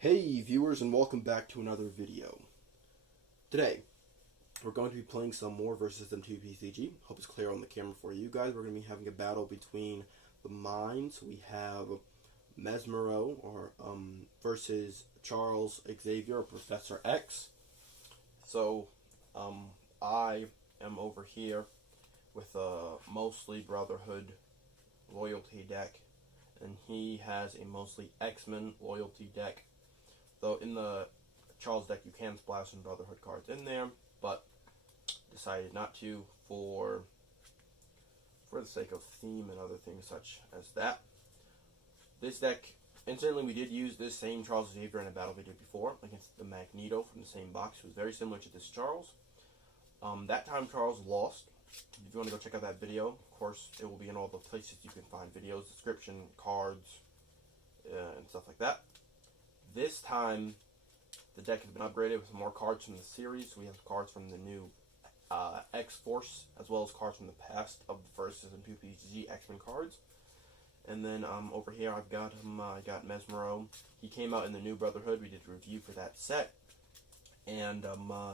Hey viewers, and welcome back to another video. Today, we're going to be playing some more Versus Them 2 PCG. Hope it's clear on the camera for you guys. We're going to be having a battle between the minds. We have Mesmero versus Charles Xavier or Professor X. So, I am over here with a mostly Brotherhood loyalty deck, and he has a mostly X-Men loyalty deck. Though in the Charles deck you can splash some Brotherhood cards in there, but decided not to for the sake of theme and other things such as that. This deck, incidentally, we did use this same Charles Xavier in a battle we did before against the Magneto from the same box. It was very similar to this Charles. That time Charles lost. If you want to go check out that video, of course, it will be in all the places you can find videos, description, cards, and stuff like that. This time, the deck has been upgraded with more cards from the series. We have cards from the new X-Force, as well as cards from the past of the Versus and 2 PCG X-Men cards. And then over here, I've got him. I got Mesmero. He came out in the new Brotherhood. We did a review for that set, and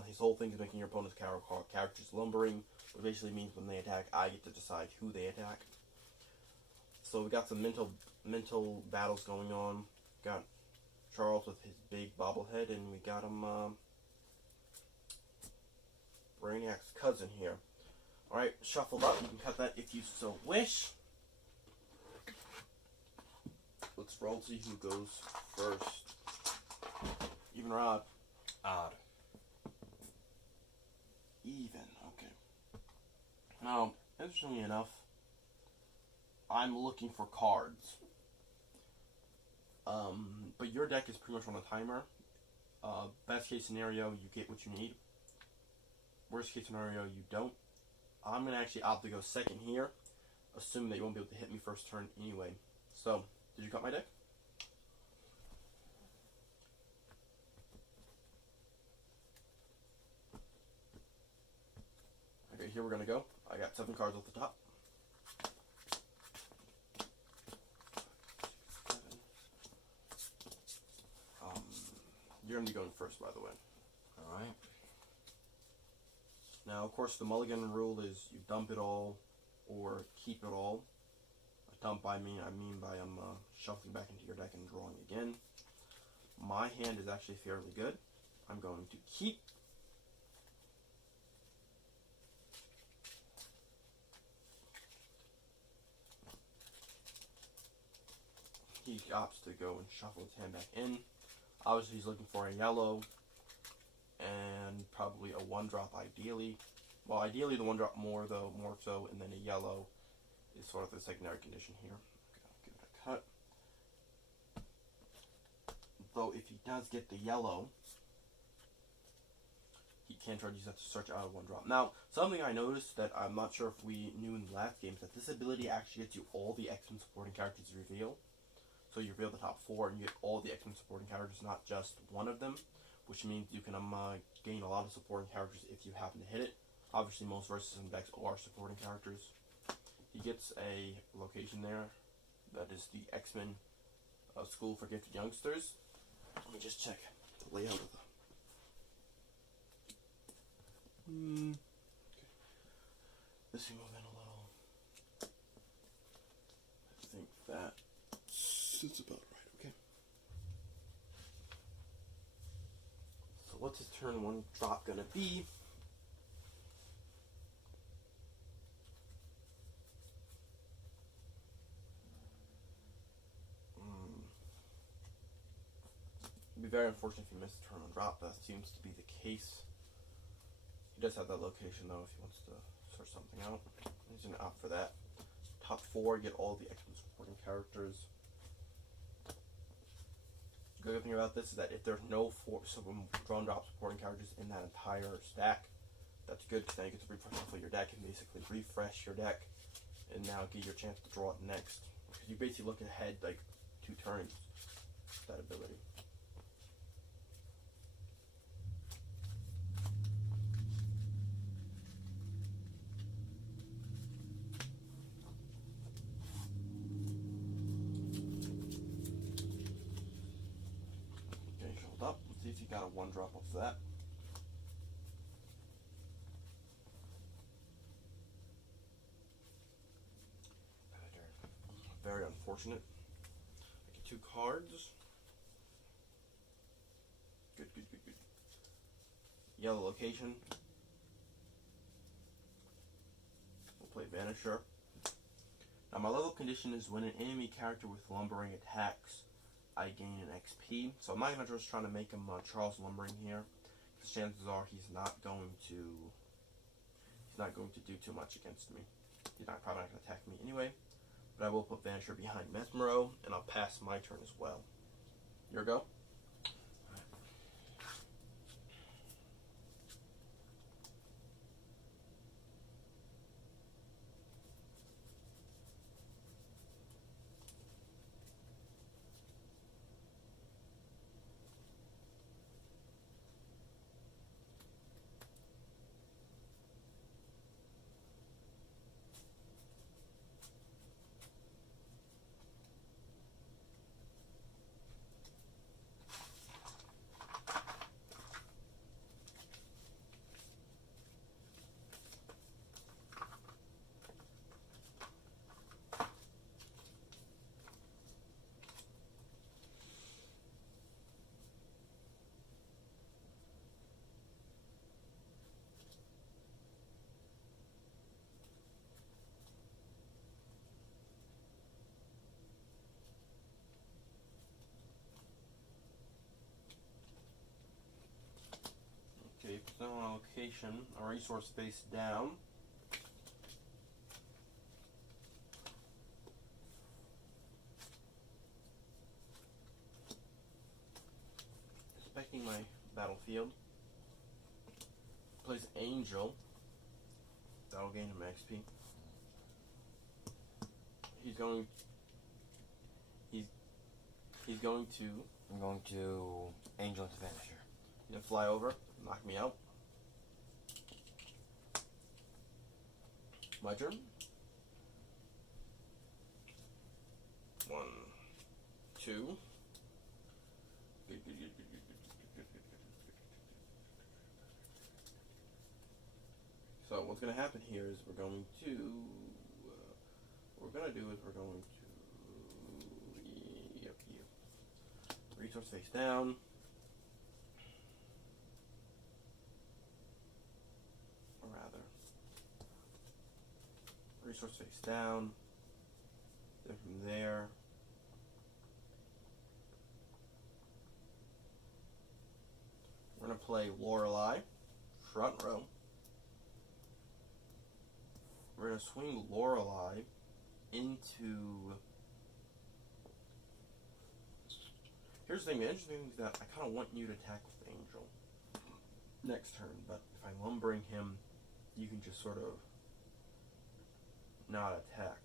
his whole thing is making your opponent's characters lumbering, which basically means when they attack, I get to decide who they attack. So we got some mental battles going on. Got Charles with his big bobblehead, and we got him Brainiac's cousin here. Alright, shuffled up. You can cut that if you so wish. Let's roll to see who goes first. Even or odd? Odd. Even, okay. Now, interestingly enough, I'm looking for cards. But your deck is pretty much on a timer. Best case scenario, you get what you need. Worst case scenario, you don't. I'm going to actually opt to go second here, assuming that you won't be able to hit me first turn anyway. So, did you cut my deck? Okay, here we're going to go. I got 7 cards off the top. You're going to be going first, by the way. Alright. Now, of course, the mulligan rule is you dump it all or keep it all. A dump, I mean by shuffling back into your deck and drawing again. My hand is actually fairly good. I'm going to keep. He opts to go and shuffle his hand back in. Obviously, he's looking for a yellow and probably a 1-drop ideally. Well, ideally the 1-drop more so, and then a yellow is sort of the secondary condition here. Okay, I'll give it a cut. Though if he does get the yellow, he can try to use that to search out a 1-drop. Now, something I noticed that I'm not sure if we knew in the last game is that this ability actually gets you all the X-Men supporting characters you reveal. So you reveal the top 4 and you get all the X-Men supporting characters, not just one of them, which means you can gain a lot of supporting characters if you happen to hit it. Obviously, most Versus and decks are supporting characters. He gets a location there. That is the X-Men School for Gifted Youngsters. Let me just check the layout of the... Okay. This will move in a little. I think that it's about right, okay. So what's his turn 1 drop gonna be? It'd be very unfortunate if he missed a turn 1 drop. That seems to be the case. He does have that location though if he wants to search something out. He's gonna opt for that. Top 4, get all the X-Men supporting characters. The good thing about this is that if there's no drawn drop supporting characters in that entire stack, that's good because now you get to reshuffle your deck and basically refresh your deck and now get your chance to draw it next. Because you basically look ahead like 2 turns with that ability. See if you got a 1-drop off that. Very unfortunate. I get 2 cards. Good. Yellow location. We'll play Vanisher. Now my level condition is when an enemy character with lumbering attacks, I gain an XP. So I'm not going to just trying to make him Charles Lumbering here, because chances are he's not going to do too much against me. He's probably not going to attack me anyway. But I will put Vanisher behind Mesmero, and I'll pass my turn as well. Your go. Okay, zone allocation, a resource face down. Inspecting my battlefield. Plays Angel. That'll gain him XP. He's going to I'm going to Angel into Vanisher. He's gonna fly over, knock me out. My turn. 1, 2. So what's going to happen here is we're going to resource face down. Or rather, resource face down. Then from there, we're going to play Lorelei, front row. We're going to swing Lorelei into... Here's the thing, the interesting thing is that I kind of want you to attack with Angel next turn, but if I'm lumbering him, you can just sort of not attack.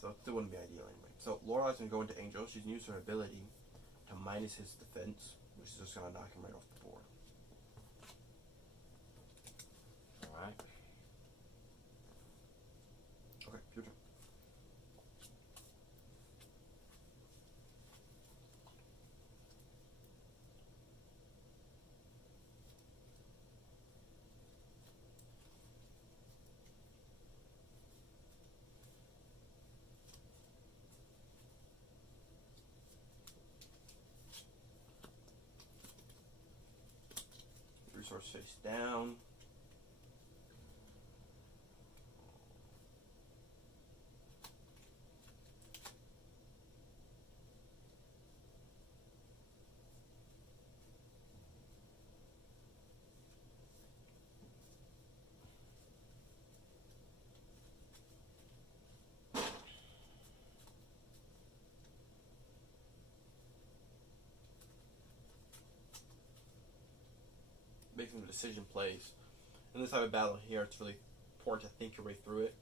So it still wouldn't be ideal anyway. So Lorelei's going to go into Angel. She's going to use her ability to minus his defense, which is just going to knock him right off the board. Alright. Okay, your turn. Resource face down. Making the decision plays. In this type of battle here, it's really important to think your way through it.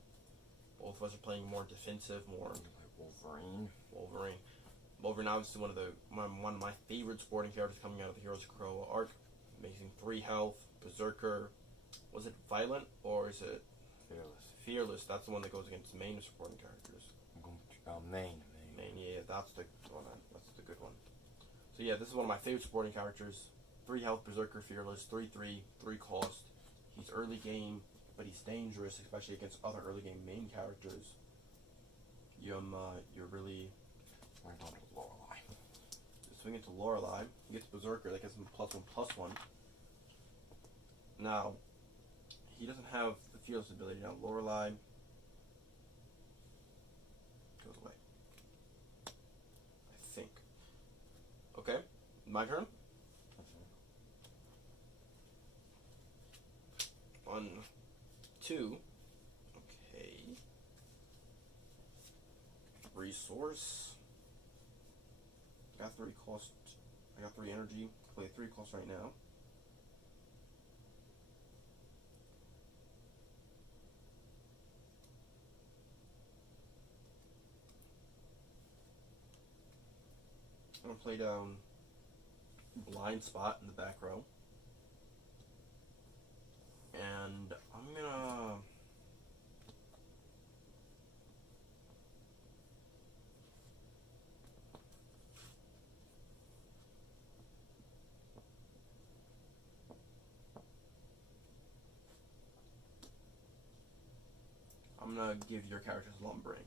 Both of us are playing more defensive, more Wolverine, obviously one of my favorite sporting characters coming out of the Heroes of Krakoa arc. Amazing 3 health, Berserker. Was it Violent or is it Fearless? That's the one that goes against the main supporting characters. I'm going to main. Yeah, that's the one. That's the good one. So yeah, this is one of my favorite supporting characters. 3 health, Berserker, Fearless, 3/3, 3 cost. He's early game, but he's dangerous, especially against other early game main characters. You're really We're going to Lorelei. swing into Lorelei. He gets Berserker, that gets him +1/+1. Now, he doesn't have the Fearless ability. Now, Lorelei goes away. I think. Okay, my turn. 1, 2. Okay. Resource. I got 3 cost. I got 3 energy. Play 3 cost right now. I'm gonna play down Blind Spot in the back row. And I'm gonna give your characters lumbering.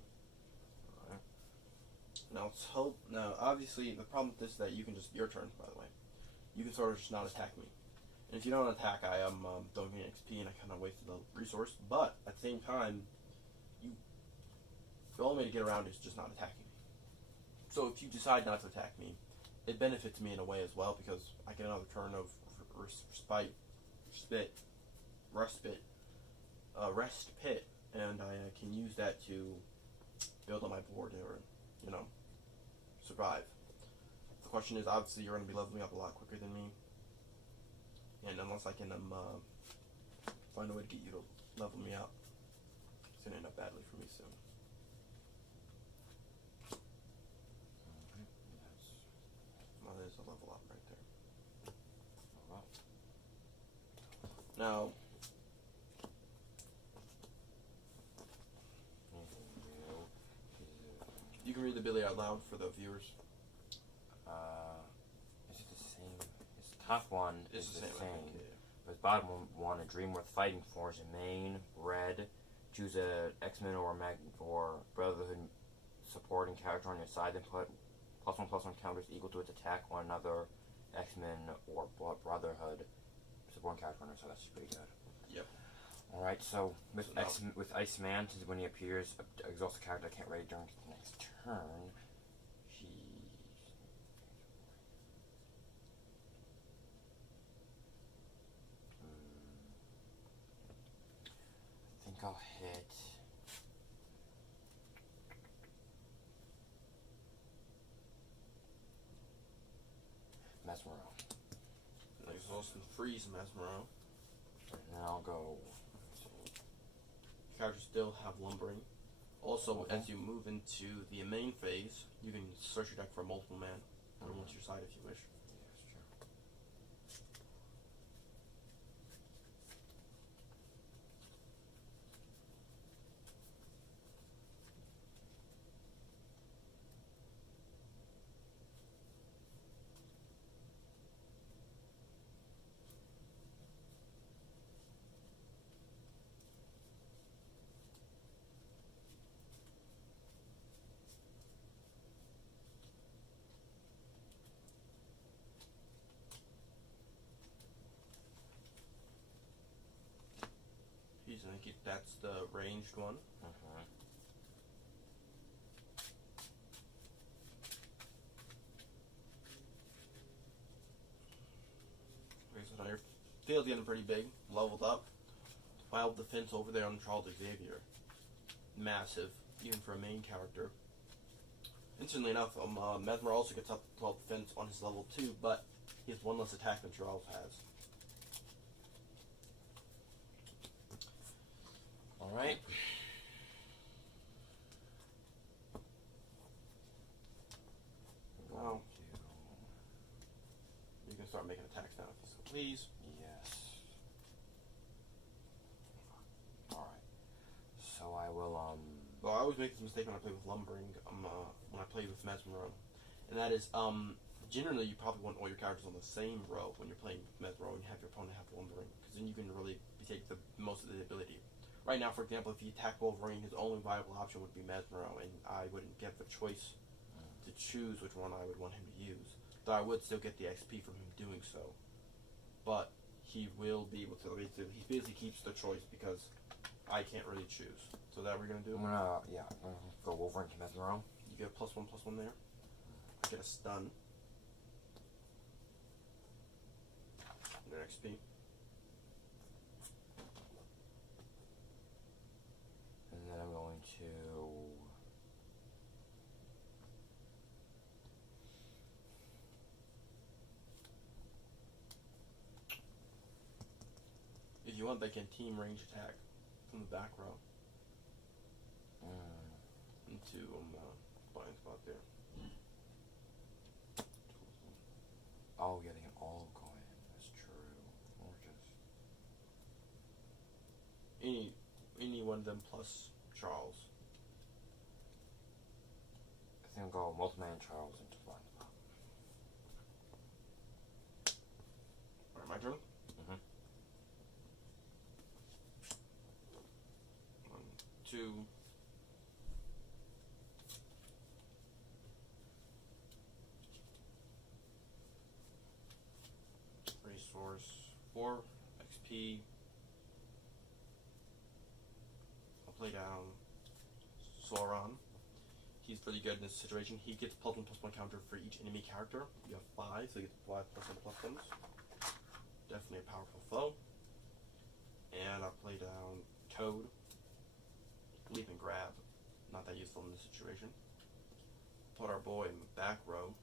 Alright. Now let's hope. Now, obviously, the problem with this is that you can just your turn. By the way, you can sort of just not attack me. And if you don't attack, I am don't gain XP, and I kind of wasted the resource. But at the same time, the only way to get around is just not attacking me. So if you decide not to attack me, it benefits me in a way as well, because I get another turn of respite, and I can use that to build on my board or, survive. The question is, obviously, you're going to be leveling up a lot quicker than me. And unless I can find a way to get you to level me up, it's going to end up badly for me soon. Well, there's a level up right there. Now, you can read the ability out loud for the viewers. Is it the same? His top one is the same. Think, yeah. But his bottom one, a dream worth fighting for, is a main red. Choose a X-Men or Brotherhood supporting character on your side, then put +1/+1 counters equal to its attack on another X-Men or Brotherhood supporting character on your side. That's pretty good. Yep. Alright, so with Iceman, since when he appears, exhausts a character that can't raid during the next turn. I think I'll hit Mesmero. Exhaust and freeze Mesmero. And then I'll go. Characters still have lumbering. Also, Okay. as you move into the main phase, you can search your deck for multiple mana on one's your side if you wish. Yes, sure. I think that's the ranged one. Okay, so now your field's getting pretty big, leveled up. Wild defense over there on Charles Xavier. Massive, even for a main character. Interestingly enough, Mesmero also gets up to 12 defense on his level 2, but he has 1 less attack than Charles has. Alright. Wow. You can start making attacks now if you so please. Yes. Alright. So I will, Well, I always make this mistake when I play with lumbering, when I play with Mesmero. And that is, generally you probably want all your characters on the same row when you're playing Mesmero and have your opponent have Lumbering, because then you can really take the most of the ability. Right now, for example, if he attacked Wolverine, his only viable option would be Mesmero, and I wouldn't get the choice to choose which one I would want him to use. Though I would still get the XP from him doing so. But he will be able to, he basically keeps the choice because I can't really choose. So that we're going to do? I'm gonna go Wolverine to Mesmero. You get a +1/+1 there. I get a stun. And an XP. And then I'm going to... If you want, they can team range attack from the back row. Into blind spot there. Oh yeah, they can all go in. That's true. Or just Any one of them plus Charles. I think I'll go Multiman Charles into blind spot. Alright, my turn? Mm-hmm. 1, 2. Resource 4 XP. I'll play down Sauron. He's pretty good in this situation. He gets +1/+1 counter for each enemy character. You have 5, so he gets 5 +1/+1s. Definitely a powerful foe. And I'll play down Toad. Leap and grab. Not that useful in this situation. Put our boy in the back row.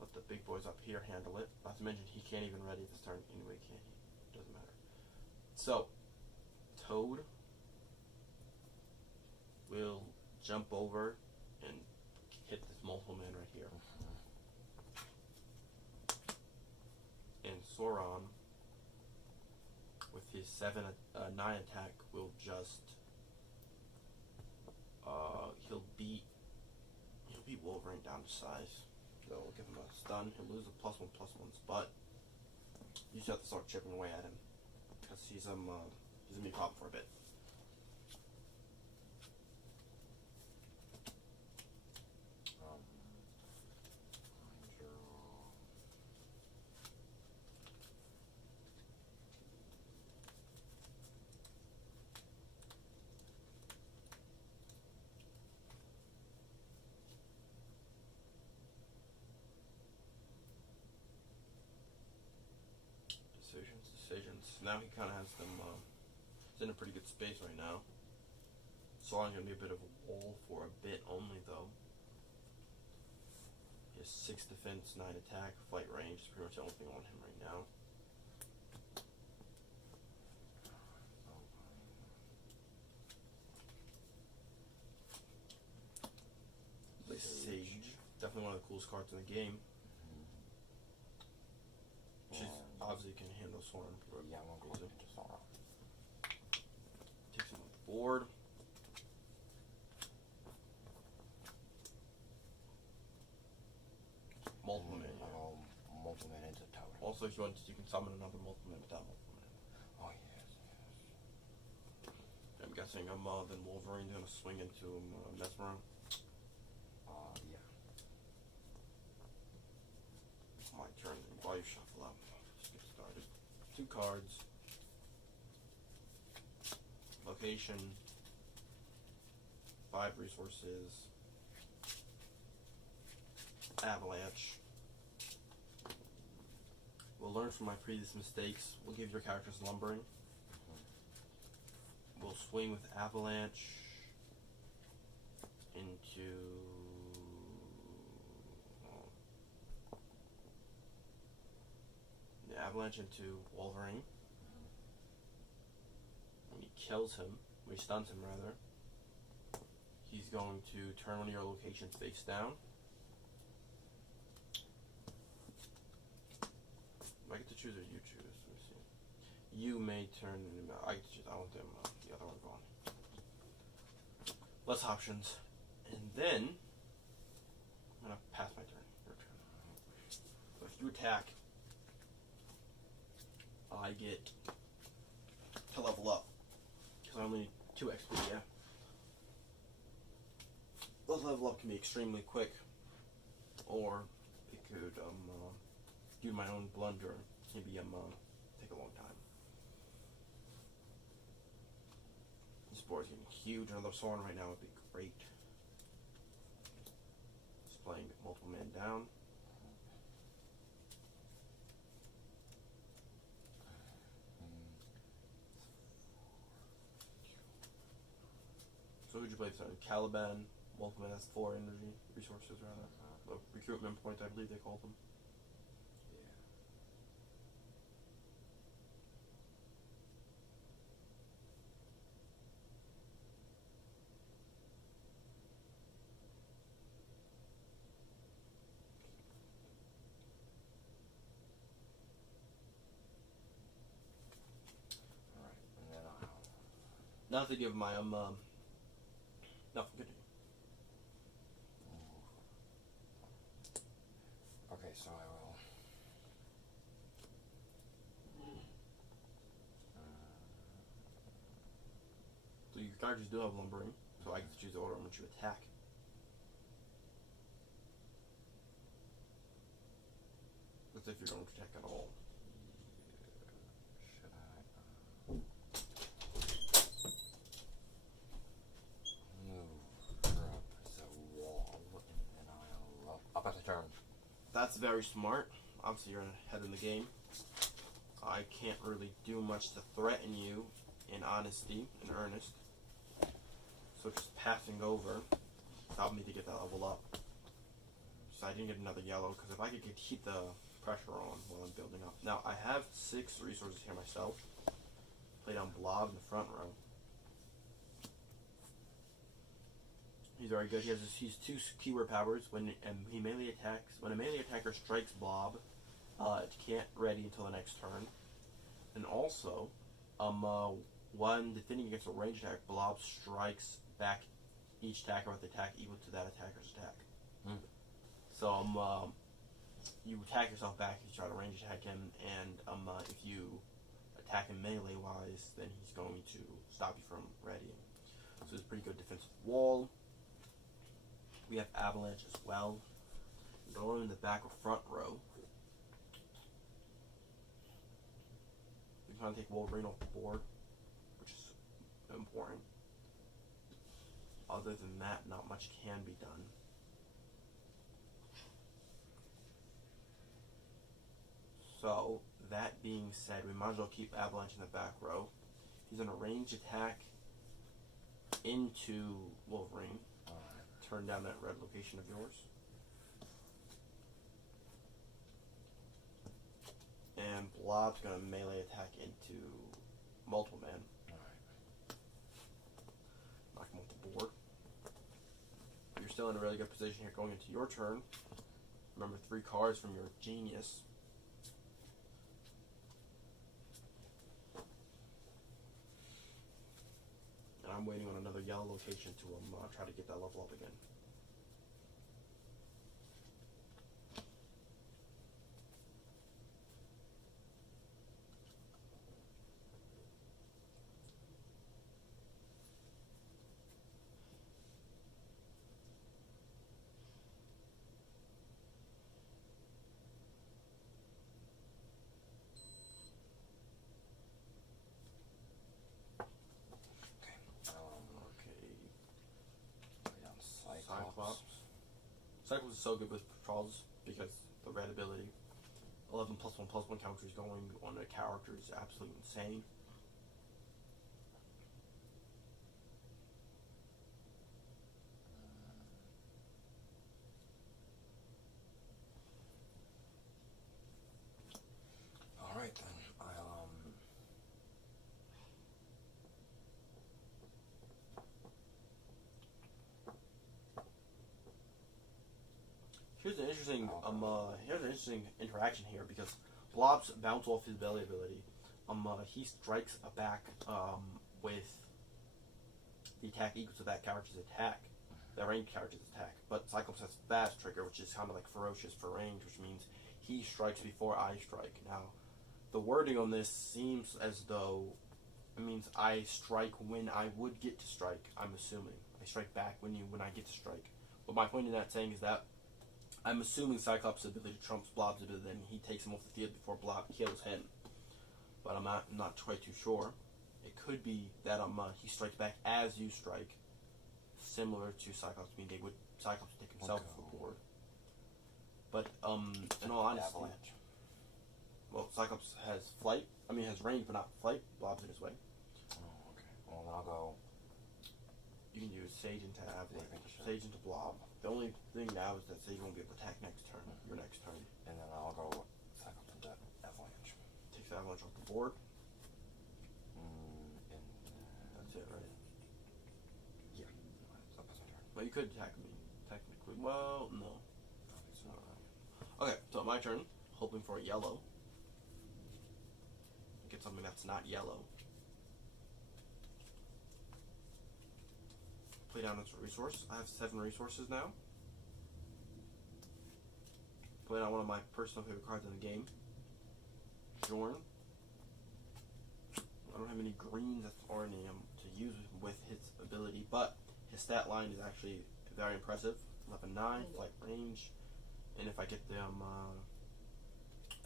Let the big boys up here handle it. Not to mention he can't even ready this turn anyway, can he? Doesn't matter. So, Toad will jump over and hit this multiple man right here. And Sauron, with his 9 attack, will just he'll beat Wolverine down to size. So we'll give him a stun. He'll lose the +1/+1s, but you just have to start chipping away at him because he's gonna be a problem for a bit. Decisions. Now he kind of has them. He's in a pretty good space right now. Sauron's gonna be a bit of a wall for a bit only, though. He has 6 defense, 9 attack, fight range. Is pretty much the only thing on him right now. Play Sage. Definitely one of the coolest cards in the game. She's obviously can handle Sauron. Yeah, I'm gonna go into Sauron. Takes him off the board. Multiple man. Multiple man into Toad. Also, if you want, you can summon another multiple man without multiple man. Oh yes. I'm guessing then Wolverine's gonna swing into Mesmero. Yeah. My turn. While you shuffle up, let's get started. 2 cards. Location. 5 resources. Avalanche. We'll learn from my previous mistakes. We'll give your characters lumbering. We'll swing with Avalanche into Avalanche into Wolverine. When he kills him, when he stuns him rather, he's going to turn one of your locations face down. I get to choose or you choose? Let me see. You may turn. I get to choose. I want them. The other one gone. Less options. And then I'm gonna pass my turn. Your turn. to attack, I get to level up. Because I only need 2 XP, yeah. The level up can be extremely quick, or it could do my own blunder. Maybe take a long time. This board's getting huge. Another Soren right now would be great. Just playing multiple man down. So who'd you play this on? Caliban. Multiple man has 4 energy resources rather. Recruitment points, I believe they called them. Alright, and then I'll... Now to give my nothing good. Okay, so I will... So your characters do have lumbering, so I get to choose the order in which you attack. That's if you don't attack at all. Should I... move her up the wall, and then I'll... up at the turn. That's very smart. Obviously you're ahead in the game. I can't really do much to threaten you in honesty, in earnest. So just passing over allowed me to get that level up. So I didn't get another yellow, because if I could keep the pressure on while I'm building up. Now I have 6 resources here myself. Play down Blob in the front row. He's very good. He's 2 keyword powers. When he melee attacks, when a melee attacker strikes Blob, it can't ready until the next turn. And also, when defending against a ranged attack, Blob strikes back each attacker with attack equal to that attacker's attack. So you attack yourself back if you try to range attack him, and if you attack him melee wise, then he's going to stop you from readying. So it's a pretty good defensive wall. We have Avalanche as well. Going in the back or front row. We can kind of take Wolverine off the board, which is important. Other than that, not much can be done. So, that being said, we might as well keep Avalanche in the back row. He's going to range attack into Wolverine. Turn down that red location of yours. And Blob's going to melee attack into multiple man. Knock him off the board. You're still in a really good position here going into your turn. Remember 3 cards from your genius. And I'm waiting on another yellow location to try to get that level up again. Cyclops is so good with Charles because the red ability, 11+1/+1 counters going on a character is absolutely insane. Alright then, Here's an interesting interaction here because Blob's bounce off his belly ability. He strikes a back with the attack equal to that character's attack, that ranged character's attack. But Cyclops has fast trigger, which is kind of like ferocious for range, which means he strikes before I strike. Now, the wording on this seems as though it means I strike when I would get to strike. I'm assuming I strike back when I get to strike. But my point in that saying is that I'm assuming Cyclops' ability trumps Blob's ability, then he takes him off the field before Blob kills him. But I'm not quite too sure. It could be that he strikes back as you strike, similar to Cyclops. I mean, Cyclops would take himself off the board. But in all honesty, Avalanche. well, Cyclops has has range, but not flight. Blob's in his way. Oh, okay. Well, then I'll go. You can use Sage into Avalanche, Sure. Sage into Blob. The only thing now is that Sage won't be able to attack next turn. Your next turn. And then I'll go Cyclops into Avalanche. Takes Avalanche off the board. And That's it, right? yeah. So that's my turn. Well, you could attack me, technically. Well, no. Okay, so Okay, so my turn. Hoping for a yellow. Get something that's not yellow. Play down its resource. I have 7 resources now. Play down one of my personal favorite cards in the game. Jorn. I don't have any greens or any to use with his ability, but his stat line is actually very impressive. 11-9, flight range, and if I get them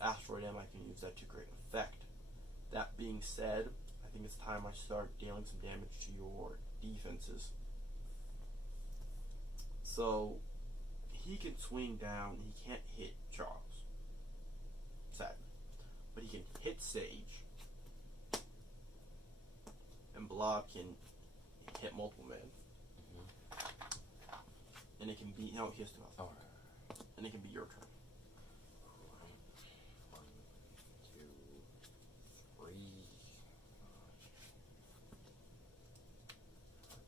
Asteroid M, I can use that to great effect. That being said, I think it's time I start dealing some damage to your defenses. So, he can swing down, he can't hit Charles, sadly. But he can hit Sage, and Blob can hit multiple men. And it can be, no, he has to know. Alright. And it can be your turn. 1, 2, 3.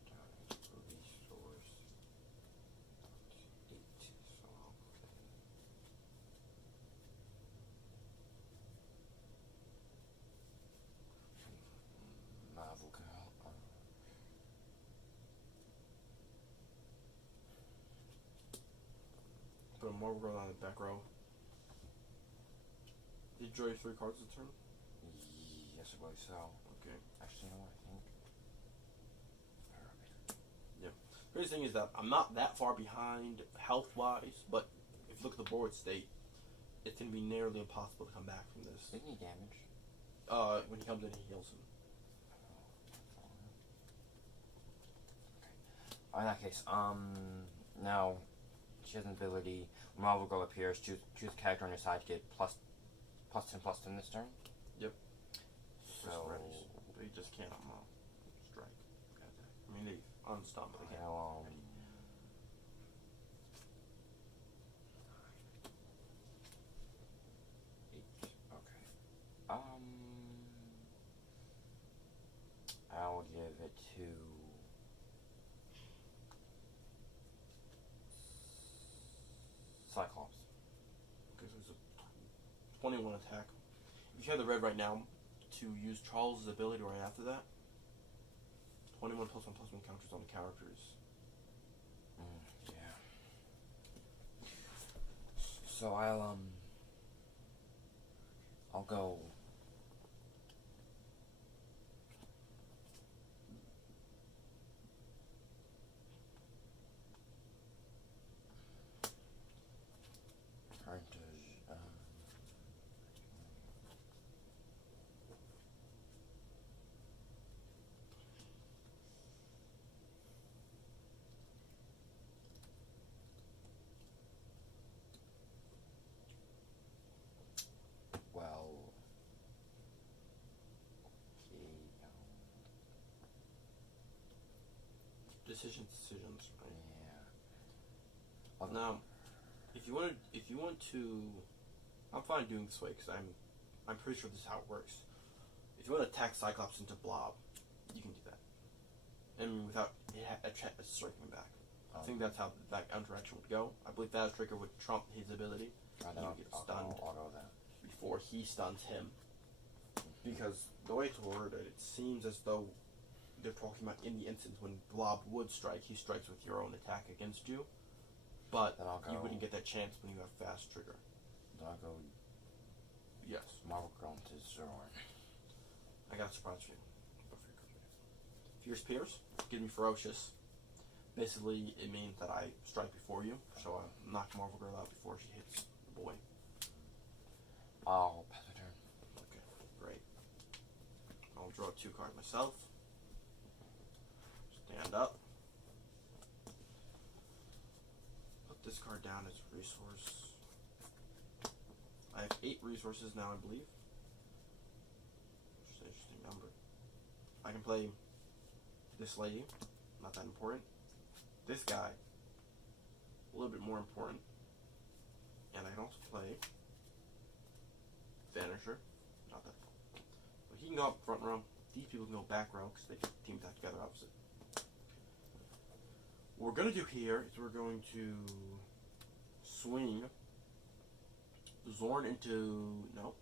Down into resource. 8. So I'll play Marvel Girl. Put a Marvel Girl on the back row. Did you draw your 3 cards this turn? Yes, I believe so. Okay. Actually, you know what? I think. The crazy thing is that I'm not that far behind health-wise, but if you look at the board state, it's going to be nearly impossible to come back from this. Isn't he damaged? When he comes in, he heals him. Okay. In that case, now she has an ability. When Marvel Girl appears, choose a character on your side to get plus 10/+10 this turn. Yep. So They just can't strike. I mean, they unstun, but they can't. I'll, 8. Okay. I'll give it to Cyclops. Okay, so it's a 21 attack. If you have the red right now, to use Charles' ability right after that, 21 +1/+1 counters on the characters. Yeah. So I'll go. Turn to well. Decisions, right? Yeah. Now, if you want to, I'm fine doing this way because I'm pretty sure this is how it works. If you want to attack Cyclops into Blob, you can do that, and without striking him back. I think that's how that interaction would go. I believe that trigger would trump his ability. He would get stunned I'll go with that. before he stuns him. Because the way it's worded, it seems as though they're talking about in the instance when Blob would strike, he strikes with your own attack against you. But Then I'll you go. wouldn't get that chance when you have fast trigger. do I go Yes. Marvel Girl into Zorn? I got a surprise for you. Fierce Pierce, give me ferocious. Basically, it means that I strike before you, so I knock Marvel Girl out before she hits the boy. I'll pass my turn. Okay, great. I'll draw 2 cards myself. Stand up. Put this card down as a resource. I have 8 resources now, I believe. Which is an interesting number. I can play this lady, not that important. This guy, a little bit more important. And I can also play Vanisher, not that. But he can go up front row. These people can go back row because they team attack together opposite. What we're going to do here is we're going to swing Zorn into, no.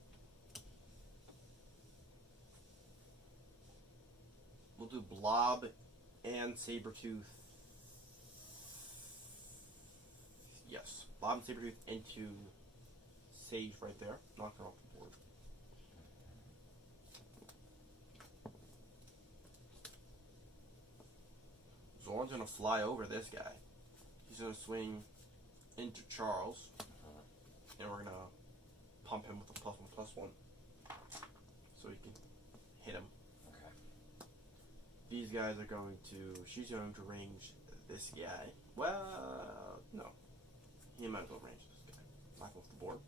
We'll do Blob and Sabretooth. Yes, Blob and Sabretooth into Sage right there. Knock her off the board. Zorn's gonna fly over this guy. He's gonna swing into Charles. And we're gonna pump him with a +1/+1. So he can hit him. Okay. These guys are going to, she's going to range this guy. Well, no. He might as well range this guy. Knock off the board.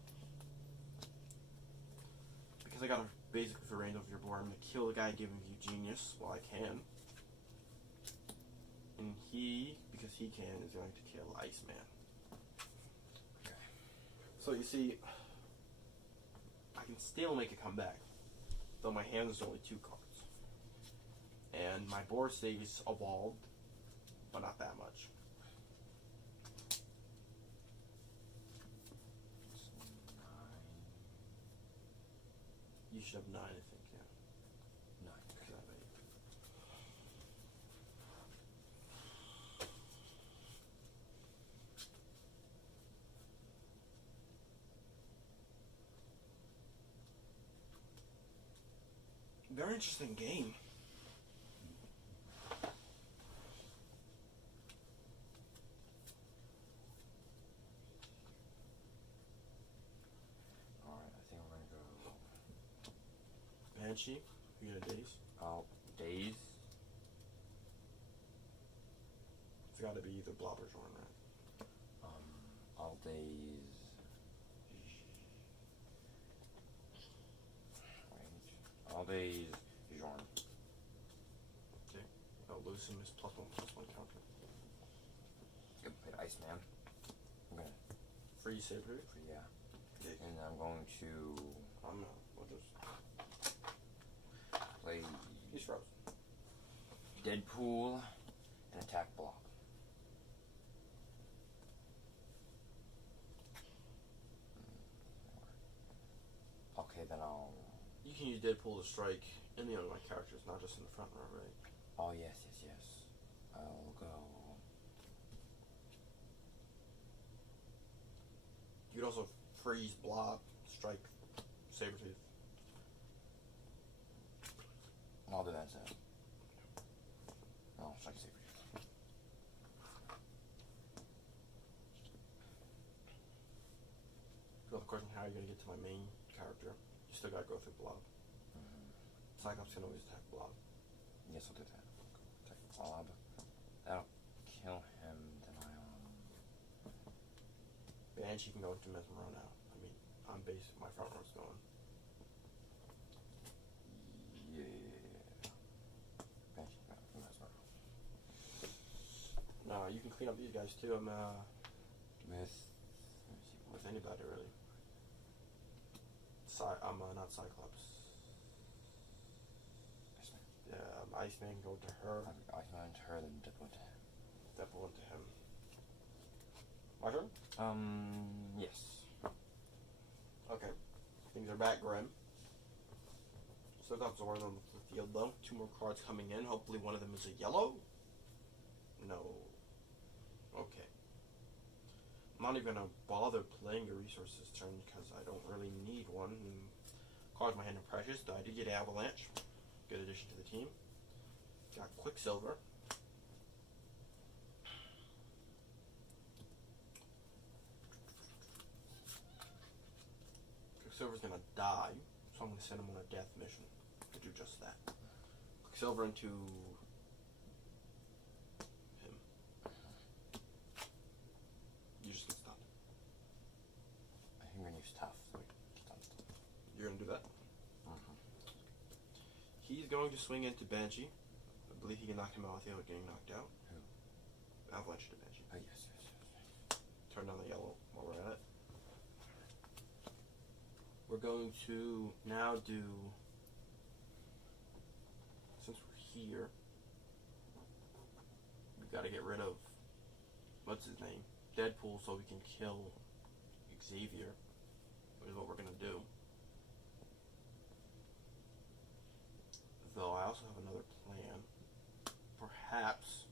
Because I got a basically for range over your board, I'm going to kill the guy giving you genius while I can. And he, because he can, is going to kill Iceman. Okay. So you see, I can still make a comeback, though my hand is only 2 cards. And my board stays evolved, but not that much. You should have 9, I think, yeah. 9. Because I have 8. Very interesting game. Alright, I think we're gonna go Banshee, you gonna daze? Daze. It's gotta be either Blob or Zorn, right? I'll daze. I'll daze Jorn. Okay. I'll lose him his +1/+1 counter. Good played Iceman. I'm gonna Free Saber. yeah. Okay. And I'm going to We'll just play he's frozen. Deadpool and attack Blob. Okay, then I'll. You can use Deadpool to strike any of my characters, not just in the front row, right? Oh yes. I'll go. You could also freeze Blob, strike Sabretooth. I'll do that instead. I'll strike Saber. So the question, how are you going to get to my main character? You still got to go through Blob. Cyclops can always attack Blob. Yes, I'll do that. Attack Blob. That'll kill him. Then Banshee can go into Mesmero now. I mean, I'm basic. My front row's going. yeah. Banshee, Mesmero. No, you can clean up these guys too. I'm With with anybody really. I'm not Cyclops. Iceman. Iceman go to her. Iceman to her, then Deadpool to him. Deadpool into him. My turn? Yes. Okay. Things are back grim. Still got Zorn on the field though. 2 more cards coming in. Hopefully one of them is a yellow. No. Okay. I'm not even going to bother playing a resource this turn because I don't really need one. And cards my hand are precious. I did get Avalanche. Good addition to the team. Got Quicksilver. Quicksilver's going to die, so I'm going to send him on a death mission to do just that. Quicksilver into him. You just get stunned. I think we're going to use tough. So You're going to do that? Mm-hmm. He's going to swing into Banshee. I believe he can knock him out without getting knocked out. Who? Avalanche to Banshee. Oh, yes. Turn down the yellow while we're at it. We're going to now do, since we're here, we've got to get rid of, what's his name? Deadpool, so we can kill Xavier, which is what we're going to do. Though I also have another plan. Perhaps,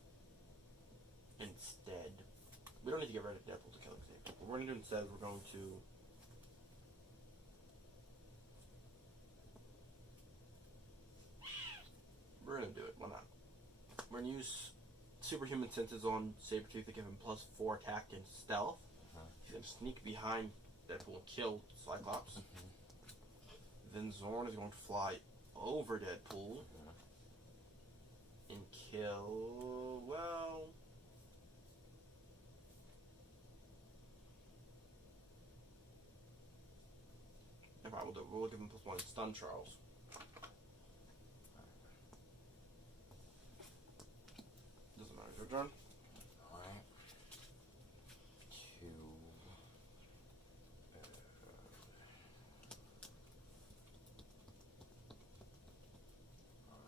instead, we don't need to get rid of Deadpool to kill Xavier. What we're going to do instead, we're going to do it. Why not? We're going to use superhuman senses on Sabretooth to give him +4 attack and stealth. He's going to sneak behind Deadpool and kill Cyclops. Then Zorn is going to fly over Deadpool and kill, well, never mind, we'll give him +1 and stun Charles. Doesn't matter, your turn. Alright.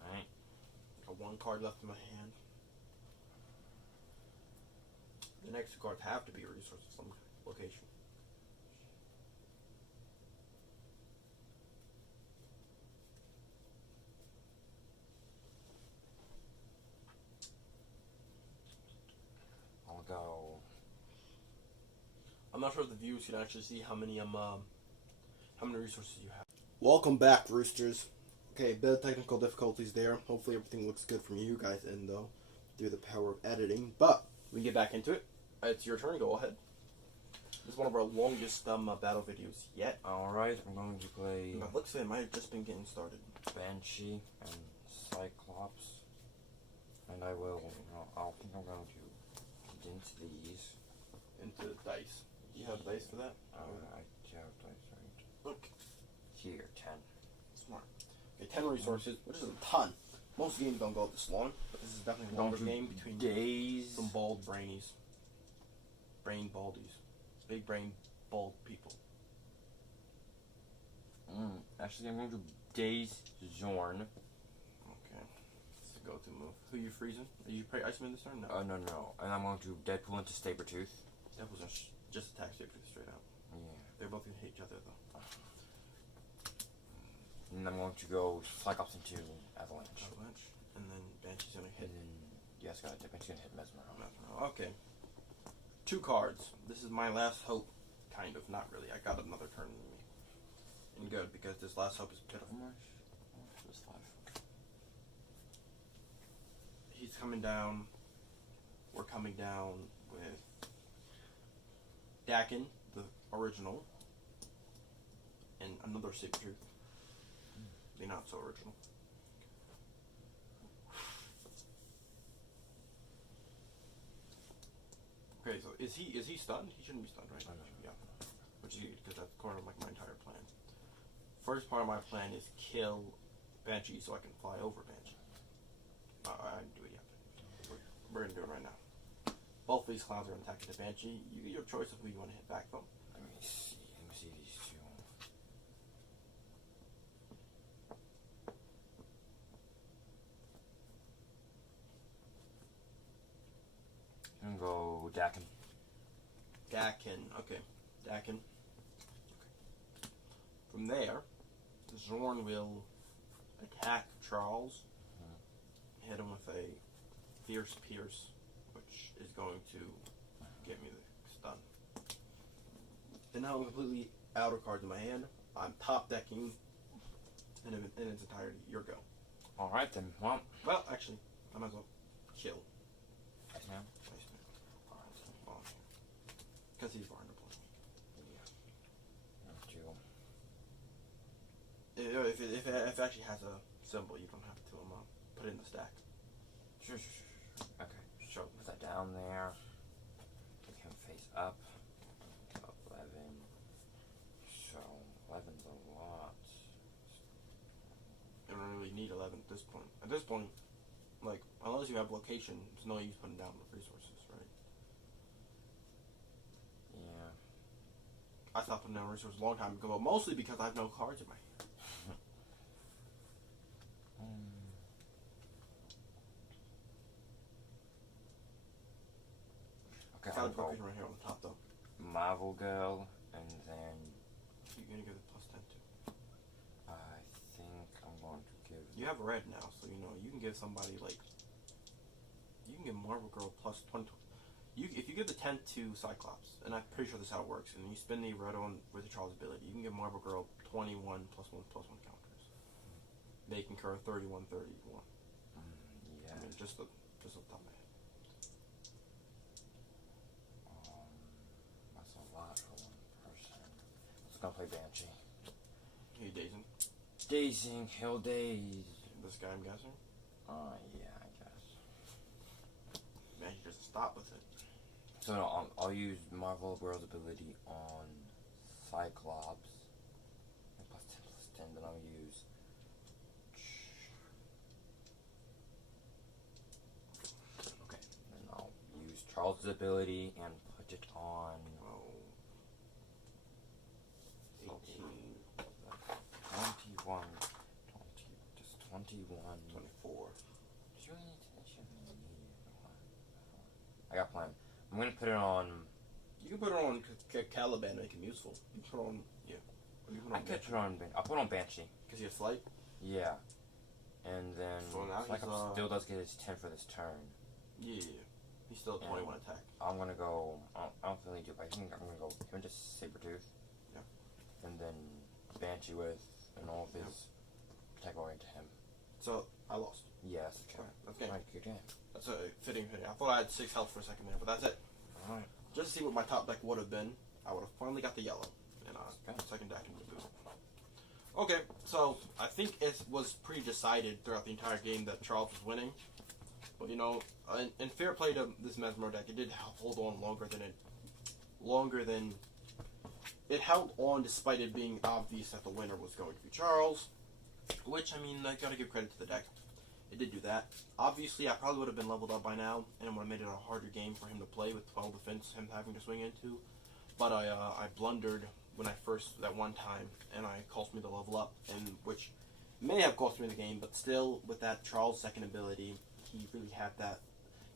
Alright. Got 1 card left in my hand. The next 2 cards have to be a resource of some location. I'll go. I'm not sure if the viewers can actually see how many resources you have. Welcome back, Roosters. Okay, a bit of technical difficulties there. Hopefully everything looks good from you guys end though, through the power of editing. But we can get back into it. It's your turn. Go ahead. This is one of our longest battle videos yet. Alright, I'm going to play It looks like it might have just been getting started. Banshee and Cyclops. And I will, I think I'm going to get into these. Into the dice. You have dice for that? I have dice, right? Look. Here, 10. Smart. Okay, 10 resources, which is a ton. Most games don't go this long, but this is definitely a longer game between days. some bald brainies. Brain baldies. Big brain bald people. Actually, I'm going to Days Zorn. Okay. It's the go-to move. Who you freezing? Are you play Iceman this turn? No. No. And I'm going to Deadpool into Sabretooth. Deadpool's gonna just attack Sabretooth straight out. Yeah. They're both gonna hit each other though. And I'm going to go Cyclops into Avalanche. Avalanche. And then Banshee's gonna hit. And then, yes, got it. Banshee's gonna hit Mesmero. Okay. 2 cards. This is my last hope. Kind of. Not really. I got another turn in me. And good, because this last hope is pitiful. Just 5. He's coming down. We're coming down with Dakin, the original, and another Sabretooth. The not so original. Okay, so is he stunned? He shouldn't be stunned, right? No. Yeah. Which is good, because that's part of like my entire plan. First part of my plan is kill Banshee so I can fly over Banshee. I didn't do it yet. We're gonna do it right now. Both these clowns are attacking the Banshee. You get your choice of who you want to hit back though. Let me see these 2. I'm gonna go Dakin. Okay. Dakin. From there, Zorn will attack Charles, hit him with a Fierce Pierce, which is going to get me the stun. and now I'm completely out of cards in my hand. I'm top decking in its entirety. Your go. Alright then, well. Well, actually, I might as well kill. Iceman? Iceman. Alright, because he's behind the play. Yeah. If it actually has a symbol, you don't have to put it in the stack. Sure. Okay, so put that down there. Put him face up. 11. So 11's a lot. You don't really need 11 at this point. At this point, like, unless you have location, there's no use putting down the resources, right? Yeah. I stopped putting down resources a long time ago, but mostly because I have no cards in my hand. Okay, Got a location right here on the top, though. Marvel Girl, and then You're gonna give it +10 too. I think I'm going to give. You have red now, so you know you can give somebody like. You can give Marvel Girl +20. If you give the 10 to Cyclops, and I'm pretty sure this is how it works, and you spend the red on with the Charles ability, you can give Marvel Girl 21 +1/+1 counters. They concur 31/31. Yeah. I mean, just the top of my head. That's a lot for one person. Let's go play Banshee. Hey, Dazing. Dazing, Hill Daze. This guy, I'm guessing. Yeah, I guess. Man, he doesn't stop with it. So no, I'll use Marvel Girl's ability on Cyclops. And +10/+10, then I'll use. Okay, then I'll use Charles' ability and put it on. 18. 21. 21. 24. I got a plan. I'm gonna put it on. You can put it on Caliban, make him useful. You can put it on, yeah. Or you can I could put it on. I'll put it on Banshee. Because he has flight? Yeah. And then So now Cyclops still does get his 10 for this turn. Yeah. He's still at 21 attack. I'm gonna go. I don't really do. I think I'm gonna go him into Sabretooth. Yeah. And then Banshee with and all of his attack going to him. So I lost. Yes. Okay. That's game. Alright, good game. That's a fitting. I thought I had 6 health for a second there, but that's it. Alright. Just to see what my top deck would have been, I would have finally got the yellow. And second deck in the boot. Okay, so I think it was pretty decided throughout the entire game that Charles was winning. But you know, in fair play to this Mesmero deck, it did hold on longer than it held on, despite it being obvious that the winner was going to be Charles. Which, I mean, I gotta give credit to the deck. It did do that. Obviously, I probably would have been leveled up by now, and it would have made it a harder game for him to play with 12 defense, him having to swing into. But I blundered when I first, that one time, and it cost me the level up, and which may have cost me the game, but still, with that Charles' second ability, he really had that.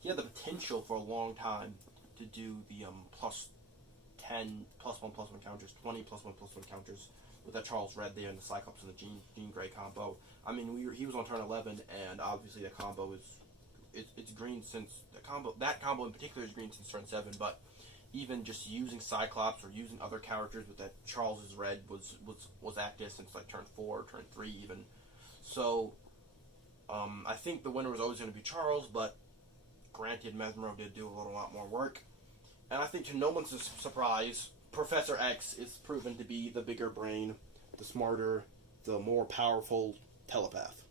He had the potential for a long time to do the +10, +1/+1 counters, 20 +1/+1 counters with that Charles Red there and the Cyclops and the Jean Grey combo. I mean, he was on turn 11, and obviously the combo it's green since that combo in particular is green since turn 7. But even just using Cyclops or using other characters with that Charles's Red was active since like turn 4, turn 3 even. So I think the winner was always going to be Charles, but granted, Mesmero did do a lot more work, and I think to no one's surprise, Professor X is proven to be the bigger brain, the smarter, the more powerful telepath.